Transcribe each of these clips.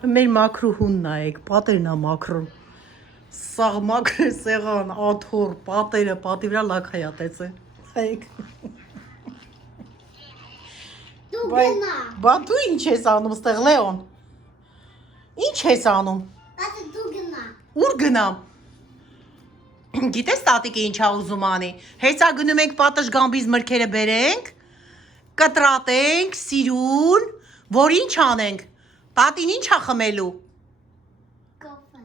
Մեր մակրուհուն նայեք, պատերն է մակրում։ Սաղ մակրը սեղան, աթոռ, պատերը, պատի վրա լաքայատեց է։ Հայեք։ Բա դու ինչ ես անում ստեղ, Լեոն։ Ինչ ես անում։ Դու գնա։ Ուր գնամ։ Գիտես տատիկը ինչա ուզում անի։ Հեսա գնում ենք պատշգամբից մրգերը բերենք, կտրատենք, սիրուն, որ ինչ անենք։ Տատին ինչ է խմելու։ Կոֆե։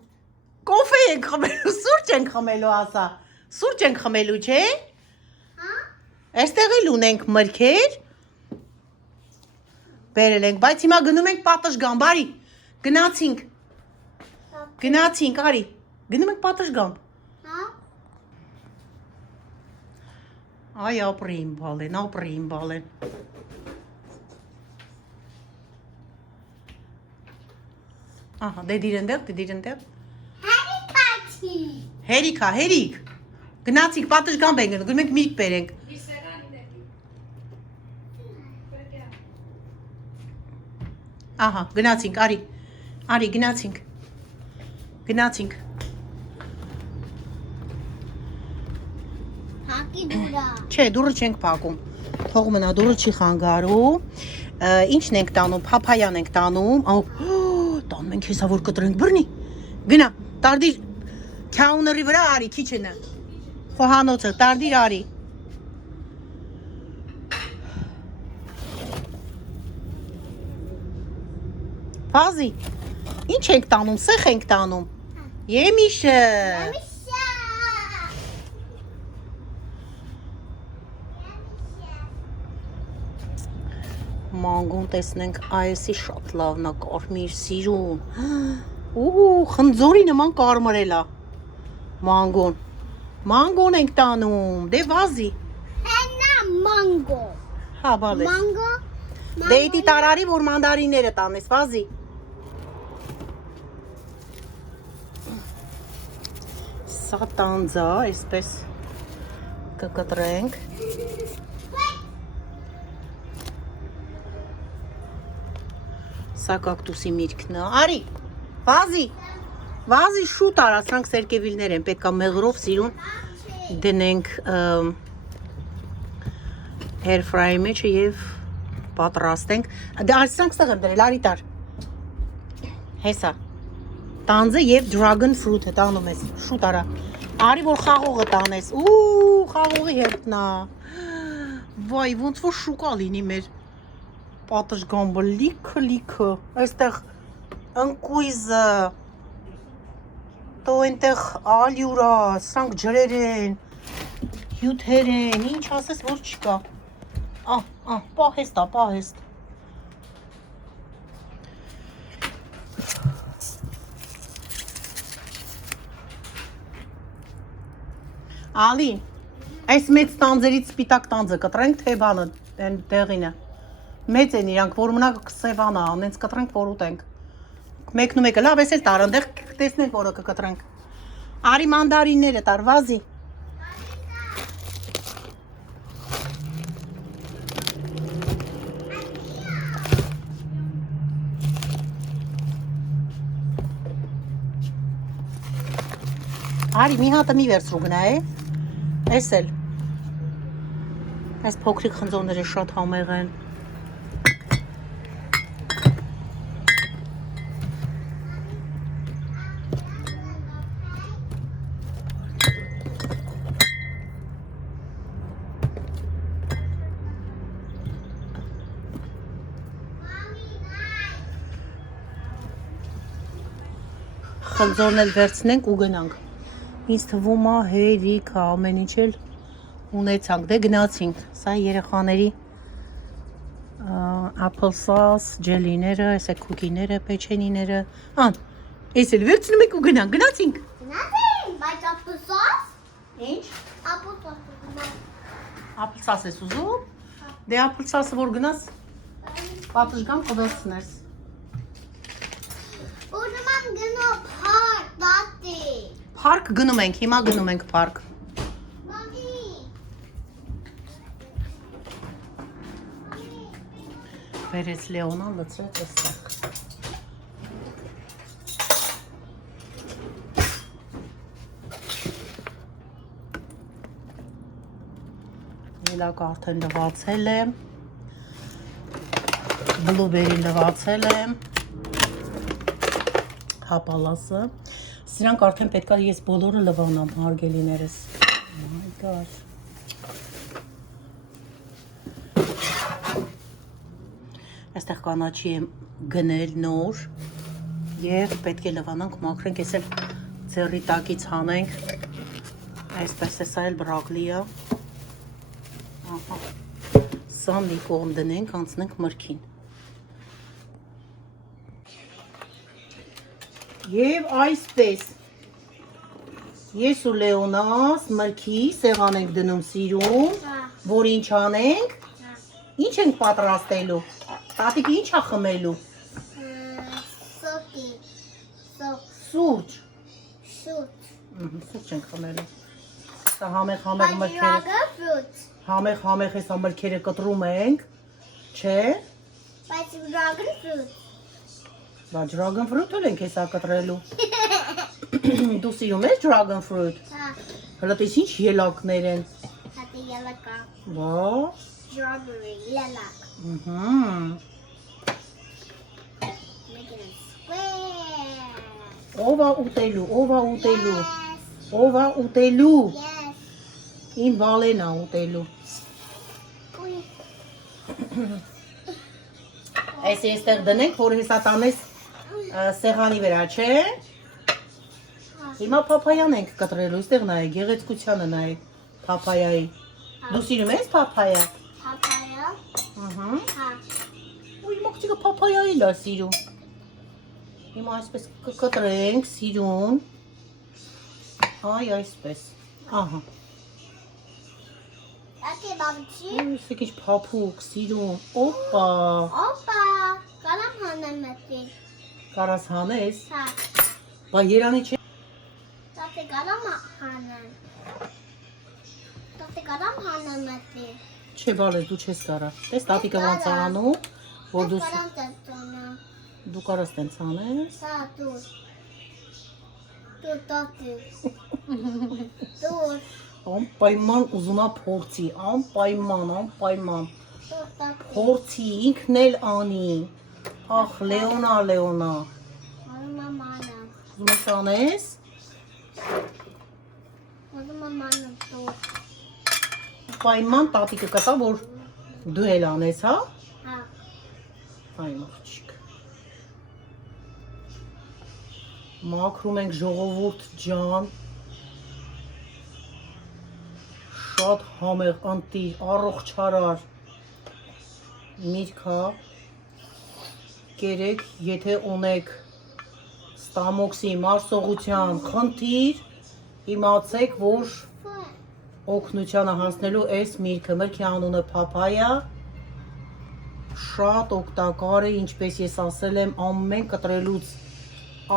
Կոֆե ենք խմելու, սուրճ ենք խմելու, ասա։ Սուրճ ենք խմելու, չէ։ Հա։ Այստեղ էլ ունենք մրգեր։ Բերել ենք, բայց հիմա գնում ենք պատշգամբ, արի։ Գնացինք։ Գնացինք, արի։ Գնում ենք պատշգամբ։ Հա։ Ay ապրին բալեն, ապրին բալեն։ Ահա, դե դիրնդեղ։ Հերիքացի։ Հերիքա, հերիք։ Գնացինք պատշգամբ ենք գնում ենք միրգ բերենք։ Ահա, գնացինք, արի։ Արի, գնացինք։ Գնացինք։ Հակի դուրա։ Չէ, դուրը չենք փակում։ Թող մնա, դուրը չի խանգարում։ Ինչն ենք տանում, փափայան ենք տանում։ Տանում ենք հեսա որ կտրենք բռնի։ Գնա, տարդիր քաուների վրա արի քիչենը։ Խոհանոցը, տարդիր արի։ Վազի։ Ինչ ենք տանում, սեխ ենք տանում։ Եմիշը։ Մանգուն տեսնենք, այսի շատ լավն է, կարմիր, սիրուն։ Խնձորի նման կարմրել է։ Մանգուն։ Մանգուն ենք տանում, դե վազի։ Հենա մանգո։ Հա, բալես։ Մանգո։ Դե իտի տարարի, որ մանդարիները տանես, վազի։ Սա տանձա, այսպես կկտրենք։ Սա կակտուսի միրգն է, արի, վազի շուտ արա, սրանք սերկևիլներ են, պետք է մեղրով սիրուն դնենք air fry-ի մեջը և պատրաստենք, դե սրանք ստեղ եմ դրել, արի տար, հեսա, տանձը և dragon fruit-ը տանում ես, շուտ արա, արի որ խաղողը տանես, խաղողի հետն է, վայ, ոնց որ շուկա լինի մեր պատշգամբը, լիքը, այստեղ ընկույզը, տո ենտեղ ալյուրա, սրանք ջրեր են, հյութեր են, ինչ ասես, որ չկա, պահեստ, Ալի, այս մեծ տանձերից սպիտակ տանձը կտրենք, թե բանը, տեղինը, մեծ են իրանք, որ մնա կսևանա, անենց կտրենք, որ ուտենք, մեկն ու մեկը, լավ ես էլ տար, ընդեղ տեսնենք, որը կկտրենք, արի մանդարինները տար, վազի, արի մի հատը մի վերցրու գնա է, ես էլ, այս փոքրիկ խնձորները շատ համեղ են, խնձորն էլ վերցնենք ու գնանք, ինձ թվում է հերիք ամեն ինչ էլ ունեցանք, դե գնացինք, սա երեխաների applesauce, ջելիները, այսե քուքիները, պեչենիները, ես էլ վերցնում եք ու գնացինք, Բայց applesauce? Ինչ? Applesauce ես ուզում, դե applesauce-ը որ գնաս, պատշգամբ կվերցնես, Ուզում եմ գնա փարք, տատի։ Փարք գնում ենք, հիմա գնում ենք փարք, Մամի։ Վերեց Լեոնան լցրեց այստեղ, Բազիլակը արդեն լվացել եմ։ Բլուբերի լվացել եմ։ Հապալասը։ Սրանք արդեն պետք է ես բոլորը լվանամ, հարգելիներս։ Oh my god։ Այստեղ կանաչի եմ գնել նոր եւ պետք է լվանանք, մաքրենք, ես էլ ձեռի տակից հանենք։ Այսպես է, սա էլ բրոկլի է։ Ահա։ Սա մի կողմ դնենք, անցնենք մրգին։ Եվ այսպես ես ու Լեոնաս մրգի սեղան ենք դնում սիրուն, որ ինչ անենք, ինչ ենք պատրաստելու, տատիկը ինչ է խմելու, Սոկի, սուրճ, շուտ, սուրճ ենք խմելու, սա համեղ հեսա մրգերը կտրում ենք, չէ, բայց dragon fruit, բայց dragon fruit էլ ենք հեսա կտրելու, դու սիրում ես dragon fruit, հլտես ինչ ելակներ են, հատի ելակա, բա, strawberry, ելակ, making it square, ով է ուտելու, yes, իմ վալեն է ուտելու, ui, այս եստեղ դնենք, որ հեսա տանես սեղանի վրա, չէ, հիմա պապայան ենք կտրելու, իստեղ նայեք, գեղեցկությանը նայեք, պապայայի, դու սիրում ես պապայա, papaya, ha, Ուй, մաղջիկը պապայա էլ է սիրում։ Հիմա այսպես կկտրենք սիրուն։ Այ այսպես։ Ահա։ okay, babacı, Այս քիչ փափուկ սիրուն։ Օպա։ opa, kalam hanımefendi, Կարաս հանես։ ha, Բա Երանի չէ։ tatlı kalam hanım, tatlı kalam hanımefendi, Չէ, բալես դու չես կարա։ Տես տատիկը ոնց է անում, որ kalam tatlı, դու կարաս տենց անես։ ha, dur, tatlı, dur, Անպայման ուզում է փորձի, անպայման։ dur, tatlı, Փորձի, ինքն էլ անի։ Ախ, Լեոնա։ hanım amanım, Ուզում ես անես։ hanım amanım, dur, Պայման տատիկը կտա, որ դու էլ անես, հա։ ha, Այ մաղջիկ։ Մաքրում ենք ժողովուրդ ջան։ Շատ համեղ անտիր, առողջարար միրգա։ Կերեք, եթե ունեք ստամոքսի մարսողության խնդիր, իմացեք, որ օգնությանը հասնելու այս միրգը, մրգի անունը փափայա, շատ օգտակար է, ինչպես ես ասել եմ, ամեն կտրելուց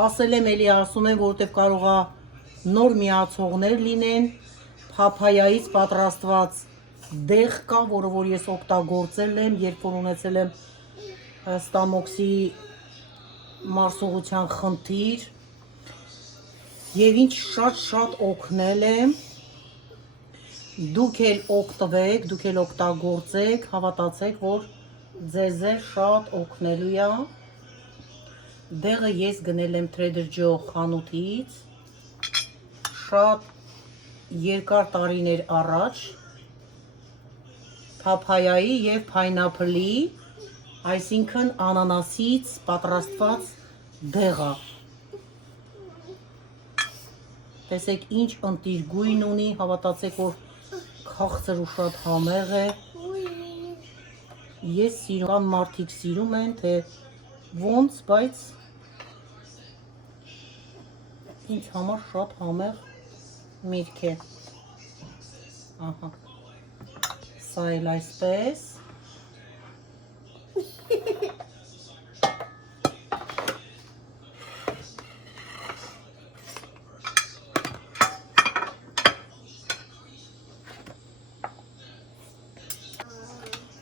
ասել եմ, էլի ասում եմ, որովհետև կարող է նոր միացողներ լինեն, փափայայից պատրաստված դեղ կա, որը որ ես օգտագործել եմ, երբ որ ունեցել եմ ստամոքսի մարսողության խնդիր, եւ ինչ շատ օգնել եմ, դուք էլ օգտվեք, դուք էլ օգտագործեք, հավատացեք, որ ձեզ է շատ օգնելու է։ Դեղը ես գնել եմ Trader Joe խանութից, շատ երկար տարիներ առաջ, փափայայի եւ փայնապլի, այսինքն անանասից պատրաստված դեղը։ Տեսեք ինչ ընտիր գույն ունի, հավատացեք, որ քաղցր ու շատ համեղ է։ Ես սիրում, մարդիկ սիրում են, թե ոնց, բայց ինձ համար շատ համեղ միրգ է։ Ահա։ Սա էլ այսպես։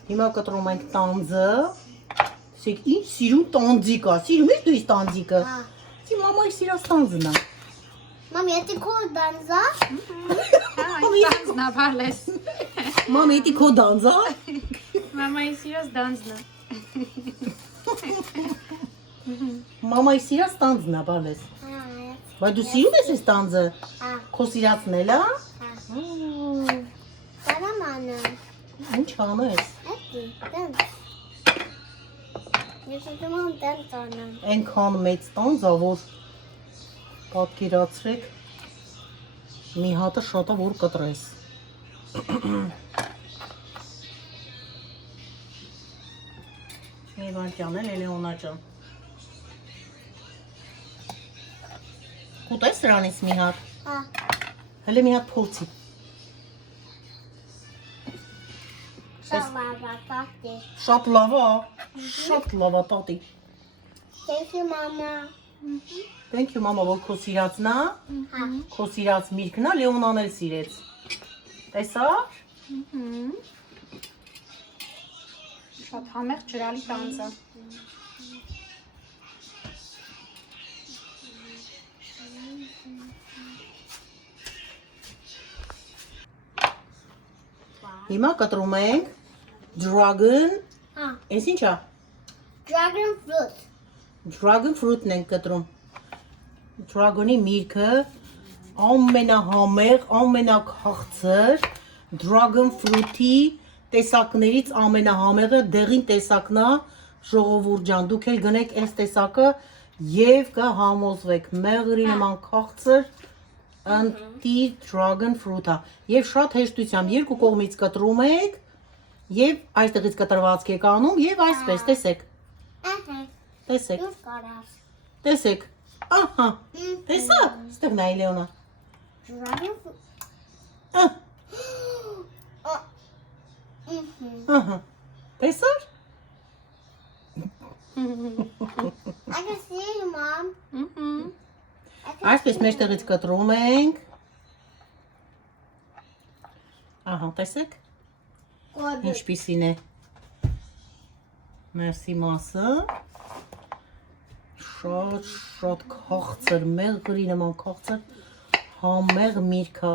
Հիմա կտրում ենք տանձը։ Տեսեք, ինչ սիրուն տանձիկ է։ Սիրում ես դու այս տանձիկը։ Իմ մամայի սիրած տանձն է։ Mami, это куда, да? Ai, na, parles. Մամի, դի քո դանձա։ Մամայի սիրած դանձն է։ Մամայի սիրած տանձն է, բալես։ Բայց դու սիրում ես այս տանձը։ Քո սիրածն էլ է։ Կարամ անեմ։ Ինչ անես։ Էդի, դենց։ Ես ուզում եմ դենց անեմ։ Այնքան մեծ տանձ է, որ պատկերացրեք մի հատը շատ է, որ կտրես։ Մի բան ճանել, Էլեոնա ջան։ Կուտես սրանից մի հատ։ Հա, Հələ մի հատ փորձի։ շավավա, տատի։ Շատ լավ է, շատ լավ է, տատի։ Thank you, mama։ Thank you, մամա, որ քո սիրածն է, Հա, քո սիրած միրգն է, Լեոնան էլ սիրեց։ Տեսա՞։ Շատ համեղ ջրալի տանձ է։ Հիմա կտրում ենք dragon, հա, այս ինչ է։ dragon fruit։ Dragon fruit-ն ենք կտրում։ Dragon-ի միրգը ամենահամեղ, ամենաքաղցր dragon fruit-ի տեսակներից ամենահամեղը դեղին տեսակն է, ժողովուրդ ջան, դուք էլ գնեք այս տեսակը եւ կհամոզվեք, մեղրի նման քաղցր ընտի dragon fruit-ը եւ շատ հեշտությամբ երկու կողմից կտրում եք եւ այստեղից կտրվածք եք անում եւ այսպես տեսեք, Ահա, տեսեք, դու կարաս։ տեսեք, ահա, տեսա, ստեղ նայ Լեոնա, Dragon fruit։ ահա, Mhm. ահա, տեսար, I can see you, mom. I can այսպես see մեջտեղից կտրում ենք, ահա, տեսեք, Good. ինչպիսին է մերսի մասը, շատ քաղցր, մեղրի նման քաղցր, համեղ միրգ է,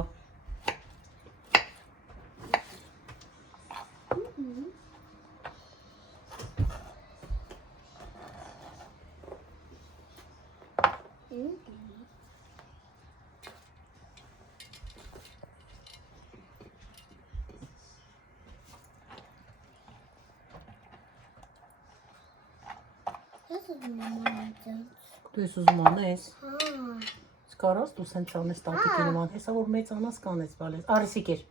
This is mama's. դու ես ուզում անես, Ah. կարաս դու սենց անես տատիկի նման, հեսա որ մեծ անաս կանես բալես, արիսիկ էր,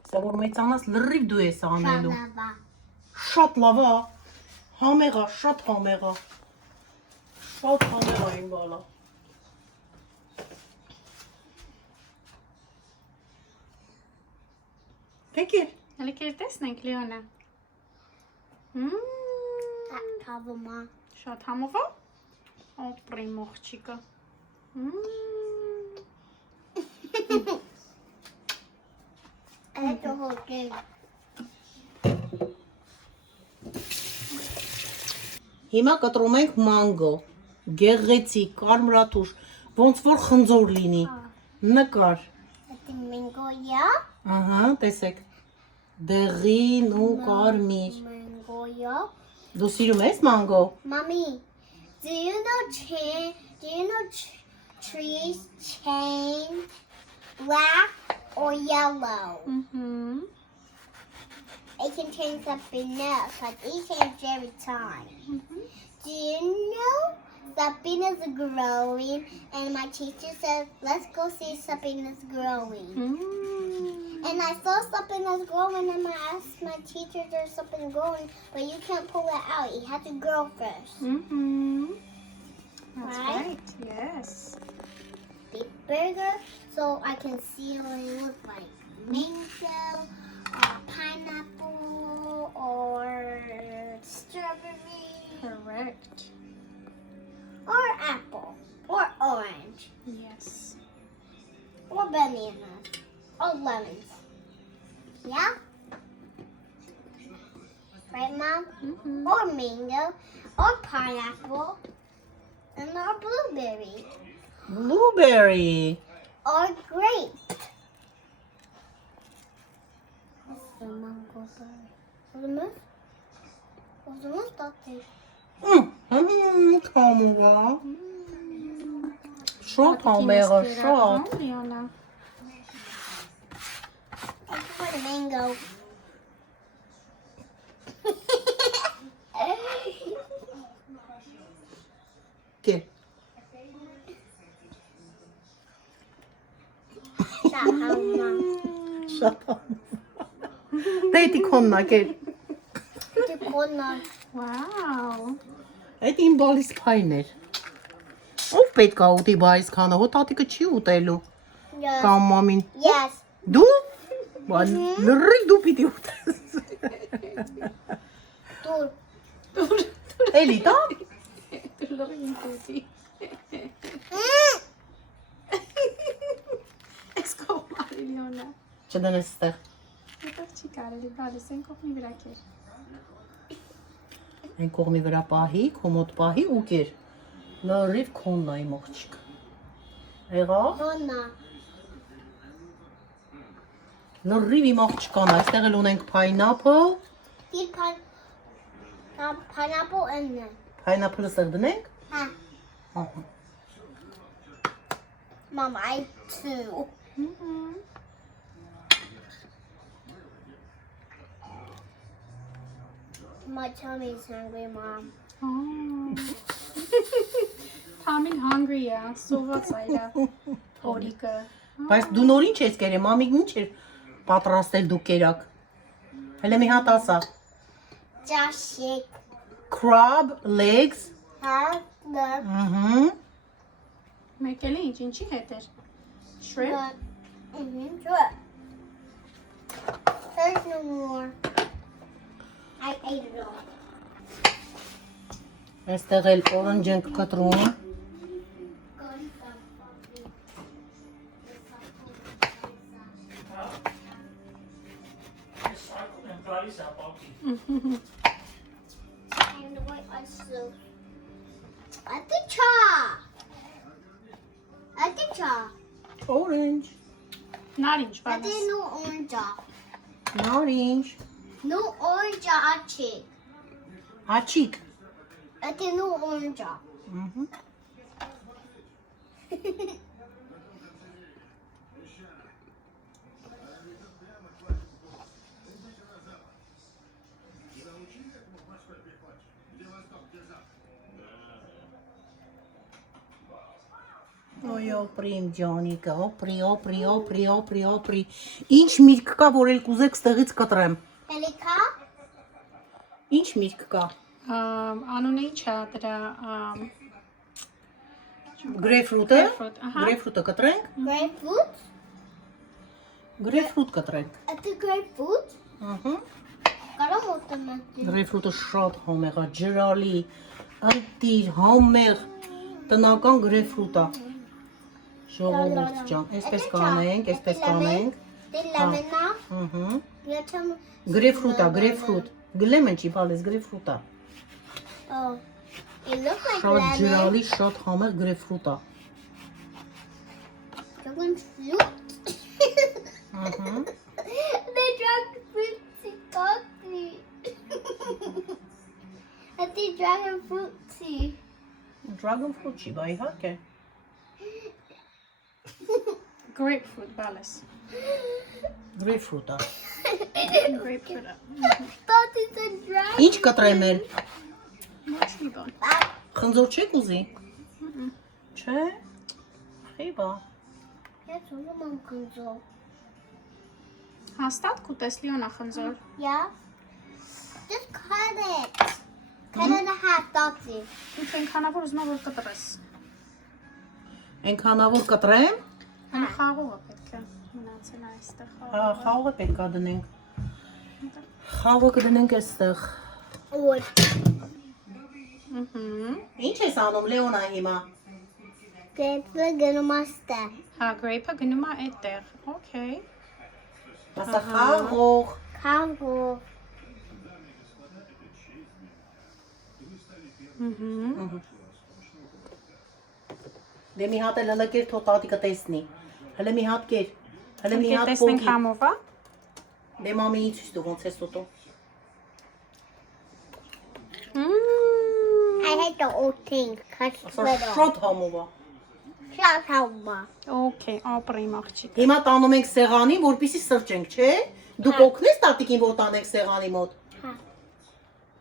հեսա որ մեծ անաս լրիվ դու ես անելու, Shanaba. շատ լավ է, համեղ է, շատ համեղ է, շատ համեղ է այն բալա, Thank you. Հələ կեր տեսնենք Լեոնա։ Tavama. Շատ համով է։ Օպրի մոխչիկը։ That's the whole thing. Հիմա կտրում ենք մանգո, գեղեցիկ, կարմրաթուր, ոնց որ խնձոր լինի, նկար, That's the mango, yeah? ահա, տեսեք, դեղին ու կարմիր, Mango, yeah? դու սիրում ես մանգո, Mommy, do you know trees change black or yellow? It can change something else, but it changes every time. Do you know Sabina's growing? And my teacher said, let's go see Sabina's growing. And I saw Sabina's growing, and I asked my teacher, there's something growing, but you can't pull it out. It has to grow first. That's Right? right. Yes. Big burger, so I can see what it looks like. Mango, pineapple, or strawberry, Correct. or apple, or orange, Yes. or banana, or lemons. Yeah? Right, Mom? Or mango, or pineapple, and or blueberry, Blueberry. or grape. The mango berry. O zaman tatlı. Համուղա։ Շոտ համեղը, շոտ։ Լիոնա։ Thank you for the mango. Կեր։ Şahama. Շատ համուղա։ Դեյտի քոննա կեր։ Tikona. Վաու։ Այդ իմ բալիս փայն էր։ Ով պետք է ուտի բայս քանը, հո տատիկը չի ուտելու։ Yes. Կամ մամին։ Yes. Դու։ Բան լրիվ դու պիտի ուտես։ Dur. Էլի տա։ Դուրին կուտի։ Էս կողմարի Լիոնա։ Չդնես ստեղ։ Դեռ չի կարելի, բալես են կողմի վրա կեր։ Այն կողմի վրա պահի, կոմոդ պահի ու կեր։ Լրիվ քոննա իմ աղջիկ։ Եղա։ Kona. Լրիվ իմ աղջկան, այստեղ էլ ունենք pineapple։ Dil pineapple önüne. Pineapple-ը ստեղ դնենք։ Ha. Ահա։ Mom, I too. My tummy is hungry, Mom. Թամին hungry է, սոված է իր օրիկը։ Բայց դու նոր ինչ ես կերել, մամիկ ինչ էր պատրաստել դու կերակ։ Հələ մի հատ ասա։ Just shake. Crab legs։ Have the Ահա։ Մեկ էլ ինչի հետ էր։ Shrimp։ Sure. There's no more. I ate it all. Այստեղ էլ orange ենք կտրում։ And what also? I think cha. I think cha. Orange։ Նարինջ, I բալես։ think no orange. Orange։ No orange achik. Աչիկ։ I think no orange. Ահա։ Ոյ օպրի իմ ջանիկը, օպրի։ Ինչ միրգ կա, որ էլ կուզեք ստեղից կտրեմ։ Pelika. Ինչ միրգ կա։ Անունը ինչ է դրա Գրեյփֆրուտը։ Grapefruit, ահա։ Գրեյփֆրուտը կտրենք։ Grapefruit. Գրեյփֆրուտ կտրենք։ I think grapefruit. Ահա։ Կարո՞ղ օտոմատիկ։ Գրեյփֆրուտը շատ համեղ է, ջրալի, ընտիր, համեղ, տնական գրեյփֆրուտ է։ Ժողովուրդ ջան, այսպես կանենք, այսպես կանենք։ Did lemon. Ահա։ Get Գրեյփֆրուտ է, գրեյփֆրուտ։ Գլեմն չի, բալես գրեյփֆրուտ է։ Oh. It looks like Շատ lemon. ջրալի, շատ համեղ գրեյփֆրուտ է։ Dragon fruit. Ահա։ The dragon fruit coffee. I think dragon fruit tea. Dragon fruit չի, բա իհարկե։ grapefruit, բալես։ Գրեյփֆրուտ է։ Grapefruit։ That is a dragon. Ինչ կտրեմ էլ։ Ոչ մի բան։ Խնձոր չեք ուզի։ Չէ։ Խիբա։ Yes, mom control. Հաստատ կուտես Լիոնա խնձոր։ Yeah. Just cut it. Cut it in half, that's it. Ինք ենքանավոր ուզում եմ որ կտրես։ Այնքանավոր կտրեմ։ Հա խաղողը պետք է մնացել այստեղ։ Խաղողը պետք է դնենք։ Խաղը կդնենք այստեղ։ Wood. Ինչ ես անում Լեոնա հիմա։ Grapefruit gonna master. Հա grape-ը գնում է այդտեղ։ Okay։ Ասա խաղող։ Kango. Դե մի հատ էլ հլը կեր թող տատիկը տեսնի։ Հլը մի հատ կեր։ Հլը մի հատ Տեսնենք փոքի։ համով, հա։ Դե մամիի ցույց տու ոնց է սոտո։ I hate the old thing. Cause Ասա շատ համով է։ Shut up. Okay, ապրիմ աղջիկ։ Հիմա տանում ենք սեղանին, որպեսզի սրճենք, չէ՞։ Դուք օգնես տատիկին, որ տանենք սեղանի մոտ։ Հա։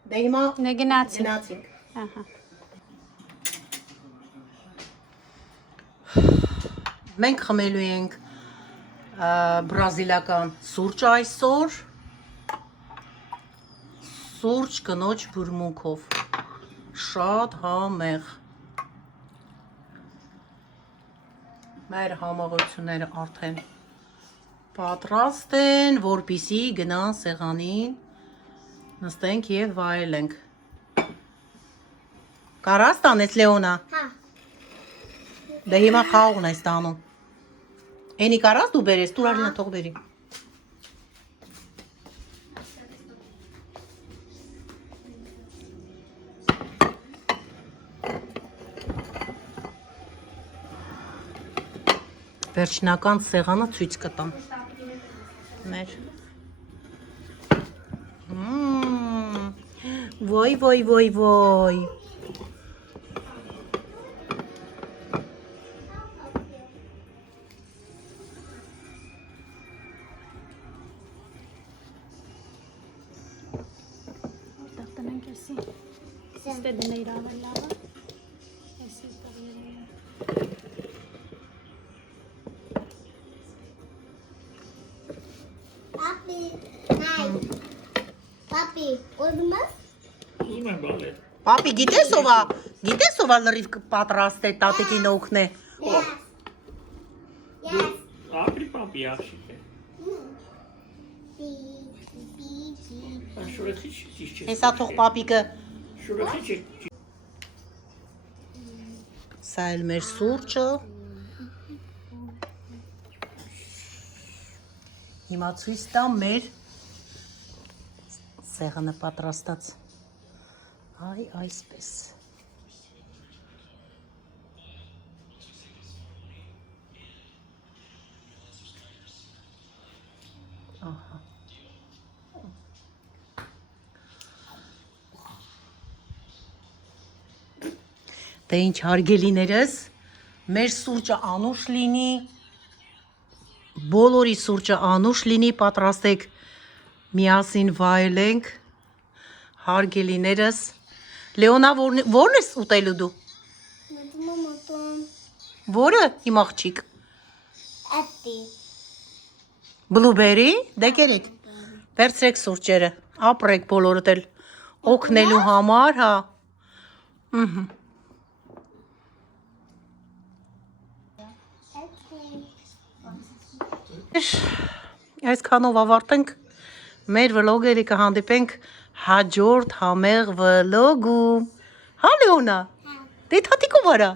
Դե հիմա Դե գնացի։ գնացինք։ Ահա։ Մենք խմելու ենք բրազիլական սուրճ այսօր։ Սուրճ կնոջ բուրմունքով։ Շատ համեղ։ Մեր համաղությունները արդեն պատրաստ են, որպեսզի գնան սեղանին, նստենք եւ վայելենք։ Կարաս տանես Լեոնա։ Հա։ Դե հիմա խաղողն ես տանում։ Էնի կարաս դու բերես, դու արինա թող բերի։ Վերջնական սեղանը ցույց կտամ։ Մեր։ Ոյ, ոյ, ոյ, ոյ։ Որտեղ տնենք էսի։ Ստե դներ ավել լավը։ Էսի տղերը։ Papi. Hi. Papi, olmaz. Ուզում եմ բալել։ Պապի, գիտես ով է լրիվ պատրաստ է տատիկին օգնե։ Yes. Yes. Ապրի պապի աղջիկ է։ Beep. Շուրեցի ճիշտ չէ։ Հեսա թող պապիկը, Շուրեցի չէ։ սա էլ մեր սուրճը։ Հիմա ցույց տամ մեր սեղանը պատրաստած։ Այ այսպես։ Ահա։ Դե ինչ հարգելիներս, մեր սուրճը անուշ լինի, բոլորի սուրճը անուշ լինի, պատրաստեք միասին վայելենք, հարգելիներս, Լեոնա որն ես ուտելու դու, Մամատոն. որը իմ աղջիկ, Ati. բլուբերի, դե կերեք, վերցրեք սուրճերը, ապրեք բոլորդ էլ, օգնելու համար, հա, Այսքանով ավարտենք մեր վլոգերը կհանդիպենք հաջորդ համեղ վլոգում։ Հա Լեոնա, դե թատիկով արա։